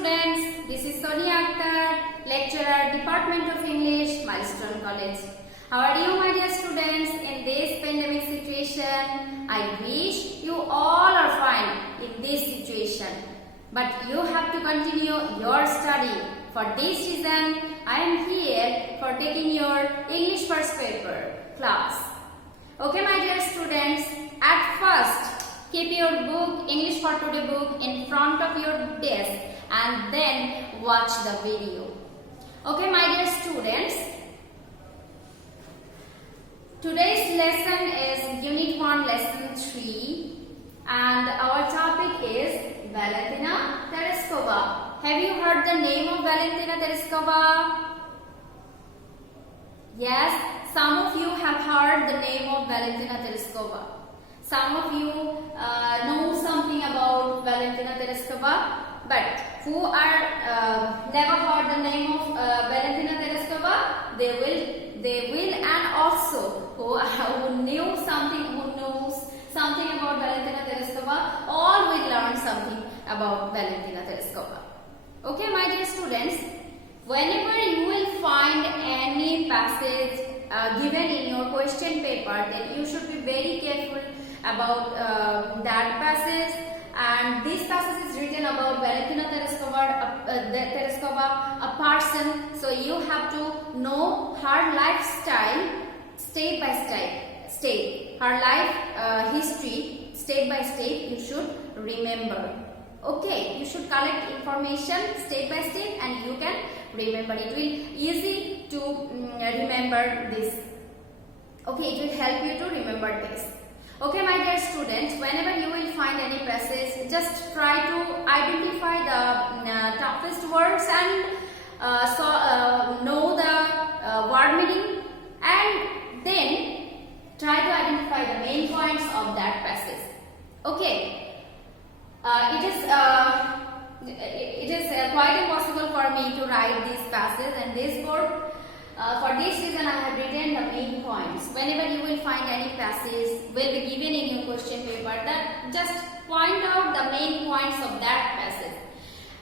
students, this is Sonia Akter, lecturer, Department of English, Milestone College. How are you, my dear students? In this pandemic situation, I wish you all are fine in this situation. But you have to continue your study. For this reason, I am here for taking your English first paper class. Okay, my dear students, at first, keep your book, English for Today book in front of your desk and then watch the video. Okay, my dear students, today's lesson is Unit 1, Lesson 3 and our topic is Valentina Tereshkova. Have you heard the name of Valentina Tereshkova? Yes, some of you have heard the name of Valentina Tereshkova. Some of you know something about Valentina Tereshkova, but who are never heard the name of Valentina Tereshkova, they will, and also who knows something about Valentina Tereshkova, all will learn something about Valentina Tereshkova. Okay, my dear students, whenever you will find any passage given in your question paper, then you should be very careful about that passage. And this passage is written about Valentina Tereshkova, a person. So you have to know her lifestyle step by step. Her life history step by step you should remember. Okay, you should collect information step by step and you can remember. It will easy to remember this. Okay, it will help you to remember this. Okay, my dear students, whenever you will find any passage, just try to identify the toughest words and know the word meaning, and then try to identify the main points of that passage. Okay, it is quite impossible for me to write this passage and this board. For this reason, I have written the main points. Whenever you will find any passage will be given in your question paper, that just point out the main points of that passage.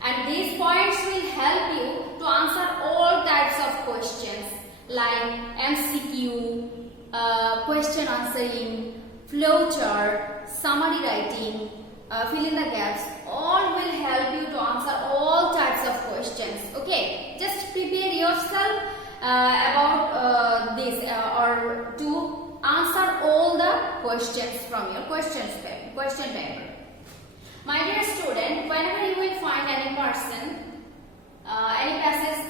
And these points will help you to answer all types of questions like MCQ, question answering, flowchart, summary writing, fill in the gaps. All will help you to answer all types of questions. Okay, just prepare yourself about this or to answer all the questions from your question paper. My dear student, whenever you will find any person, any passage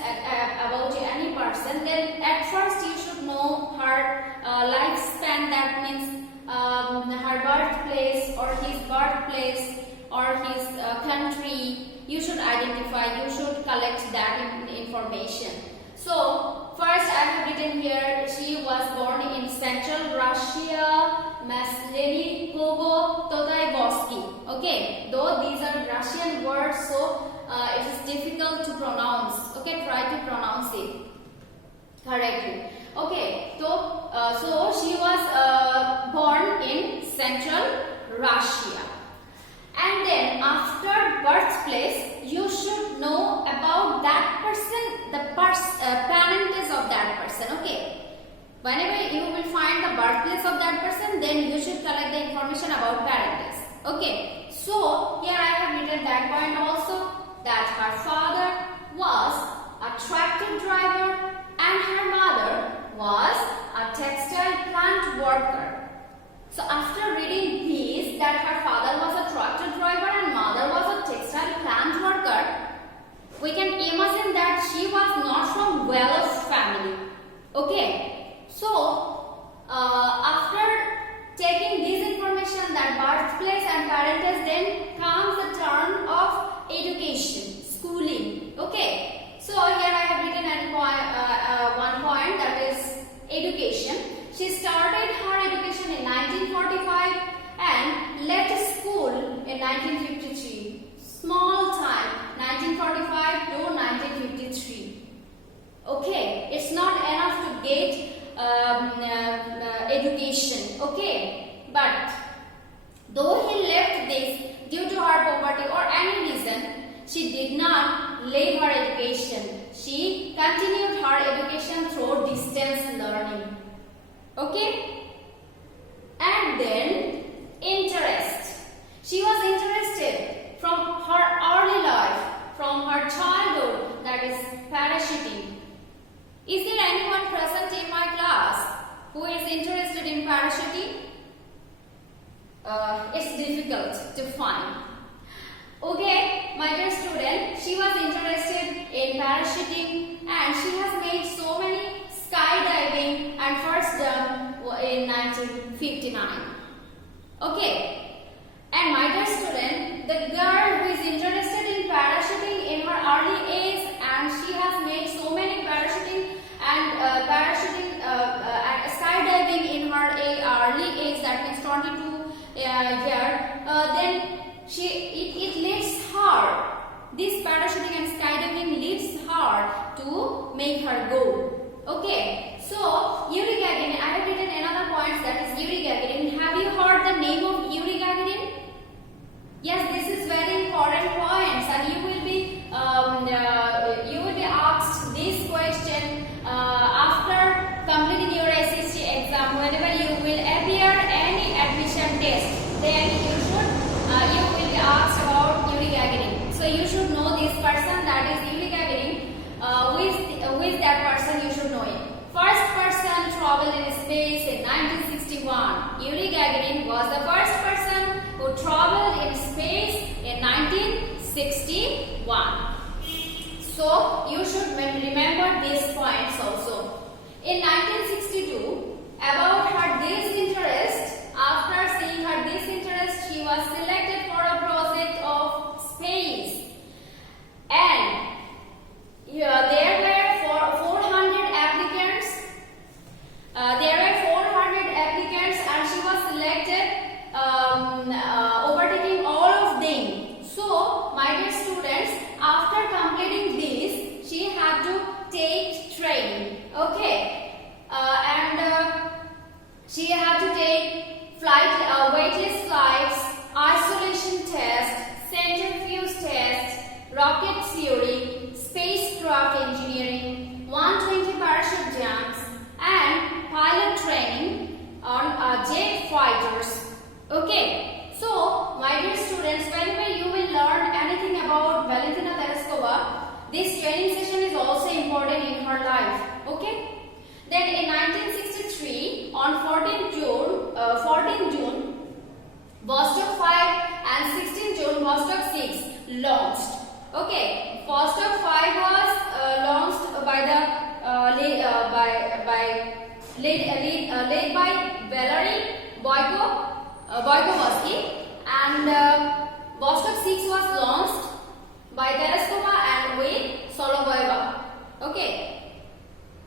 about any person, then at first you should know her lifespan. That means her birthplace or his birthplace or his country. You should identify. You should collect that information. So, first I have written here, she was born in Central Russia, Maslenikovo Totaiboski. Okay, though these are Russian words, so it is difficult to pronounce. Okay, try to pronounce it correctly. Okay, so she was born in Central Russia. And then after birthplace, you should know about that person, the parentage of that person. Okay. Whenever you will find the birthplace of that person, then you should collect the information about parentage. Okay. So here I have written that point also, that her father was a tractor driver and her mother was a textile plant worker. So after reading this, that her father was a tractor driver and mother was a textile plant worker, we can imagine that she was not from well-off family. Okay. So after taking this information, that birthplace and parentage, then comes the turn of education, schooling. Okay. So here I have written one point, that is education. She started her education in 1945 and left school in 1953. Small time, 1945 to 1953. Okay, it's not enough to get education. Okay, but though he left this due to her poverty or any reason, she did not Is there anyone present in my class who is interested in parachuting? It's difficult to find. Okay, my dear student, she was interested in parachuting and she has made so many skydiving and first jump in 1959. Okay, and my dear student, the girl who is interested in parachuting in her early age and she has made so many parachuting and skydiving in her early age, that means 22 then it leads her, this parachuting and skydiving leads her to make her goal. Okay, so Yuri Gagarin, I have written another point, that is Yuri Gagarin. Have you heard the name of Yuri Gagarin? Yes, this is very important points, and you will be asked this question after completing your SSC exam. Whenever you will appear any admission test, then you will be asked about Yuri Gagarin. So you should know this person, that is Yuri Gagarin. Who is that person? You should know it. First person traveled in space in 1961. Yuri Gagarin was the first person who traveled in space in 1961. So you should remember these points also. In 1962, about her this interest, after seeing her this interest, she was selected for a project of space. And there were 400 applicants. And she was selected, overtaking all of them. So, my dear students, after completing this, she had to take training. Okay, she had to take weightless flights, isolation test, centrifuge test, rocket theory, spacecraft engineering, 120 parachute jumps, and pilot training on jet fighters. Okay, so my dear students, whenever you will learn anything about Valentina Tereshkova, this training session is also important in her life. Okay. Then in 1963, on 14 June, Vostok 5 and 16 June, Vostok 6 launched. Okay, Vostok 5 was launched by led by Valery Boykovsky, and Vostok 6 was launched by Tereshkova and with Solovyeva. Okay.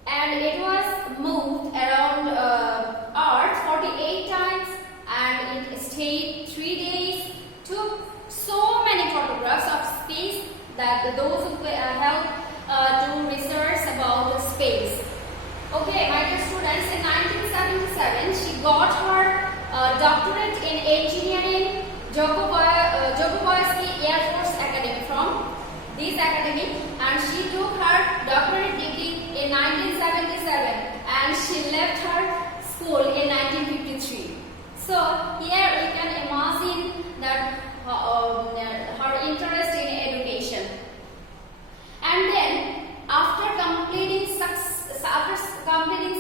And it was moved around Earth 48 times, and it stayed 3 days, took so many photographs of space that those who helped to research about space. Okay, my dear students, in 1977 she got her doctorate in engineering, Jokoboyski Air Force Academy, from this academy, and she took her doctorate degree in 1977 and she left her school in 1953. So here we can imagine that her interest in education. And then after completing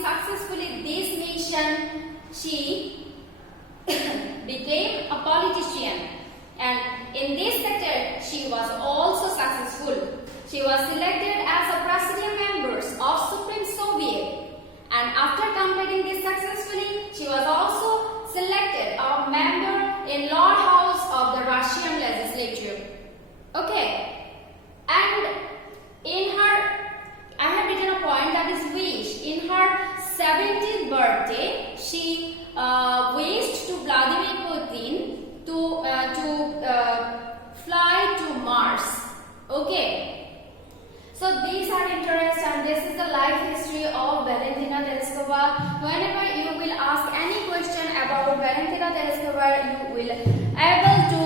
successfully this mission, she became a politician, and in this sector she was also successful. She was selected as a presidium member of Supreme Soviet, and after completing this successfully, she was also selected a member in Lower House of the Russian legislature. Okay, and in her, I have written a point, that is wish. In her 70th birthday, she wished to Vladimir Putin to fly to Mars. Okay. So these are interests, and this is the life history of Valentina Tereshkova. Whenever you will ask any question about Valentina Tereshkova, you will able to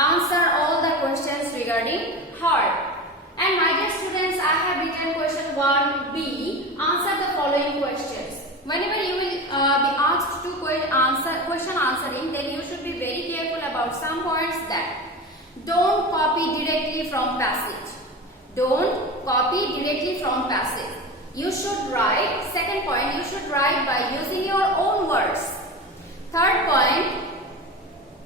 answer all the questions regarding her. And my dear students, I have written question 1b. Answer the following questions. Whenever you will be asked to question answering, then you should be very careful about some points, that don't copy directly from passage. Don't copy directly from passage. You should write, second point, you should write by using your own words. Third point,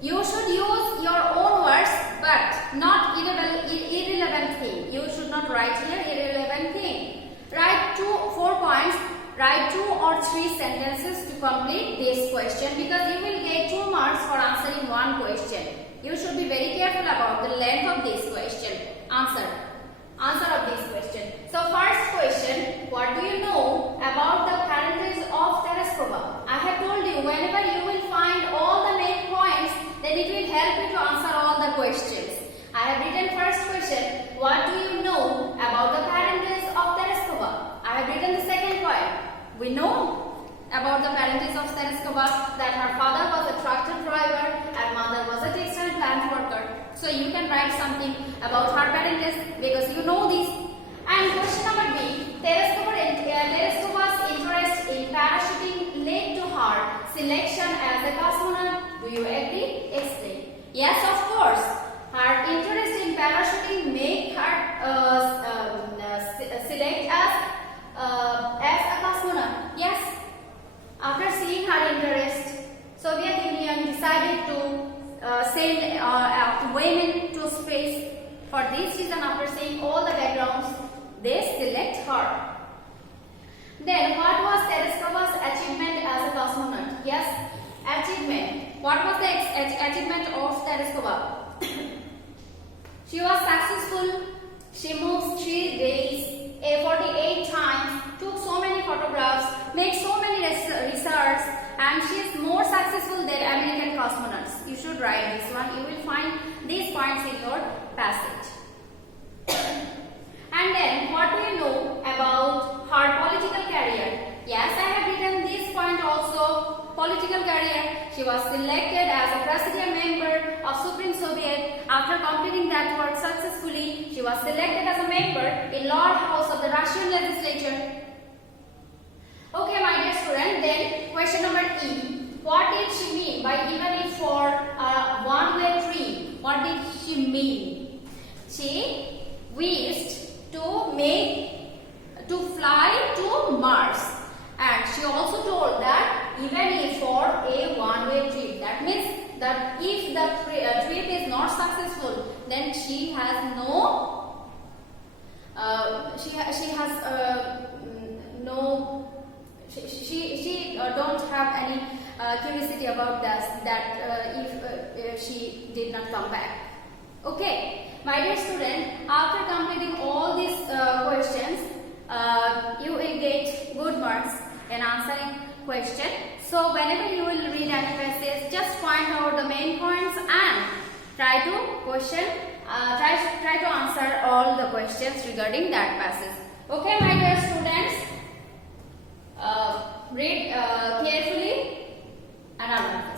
you should use your own words but not irrelevant thing. You should not write here irrelevant thing. Write 4 points, write 2 or 3 sentences to complete this question, because you will get 2 marks for answering one question. You should be very careful about the length of this question. Answer of this question. So first question, what do you know about the parentage of Tereshkova? I have told you, whenever you will find all the main points, then it will help you to answer all the questions. I have written first question, what do you know about the parentage of Tereshkova? I have written the second point. We know about the parentage of Tereshkova that her father was a tractor driver and mother was a textile plant worker. So you can write something about her parentage because you know this. And question number B, Tereshkova's interest in parachuting led to her selection as a cosmonaut. Do you agree? Explain. Yes, of course. Her interest in parachuting made her select as a cosmonaut. Yes. After seeing her interest, Soviet Union decided to send women to space. For this reason, after seeing all the backgrounds, they select her. Then, what was Tereshkova's achievement as a cosmonaut? Yes, achievement. What was the achievement of Tereshkova? She was successful. She moved 3 days, 48 times, took so many photographs, made so many research, and she is more successful than American cosmonauts. You should write this one. You will find these points in your passage. And then, what do you know about her political career? Yes, I have written this point also. Political career. She was selected as a Presidium member of Supreme Soviet. After completing that work successfully, she was selected as a member in Lower House of the Russian legislature. Okay, my dear student, then question number E. What did she mean by even if for a one-way trip? What did she mean? She wished to fly to Mars, and she also told that even if for a one-way trip, that means that if the trip is not successful, then she has no she don't have any curiosity about that if she did not come back. Okay, my dear student, after completing all these questions, you will get good marks in answering question. So whenever you will read any passage, just point out the main points and try to answer all the questions regarding that passage. Okay, my dear students, read carefully and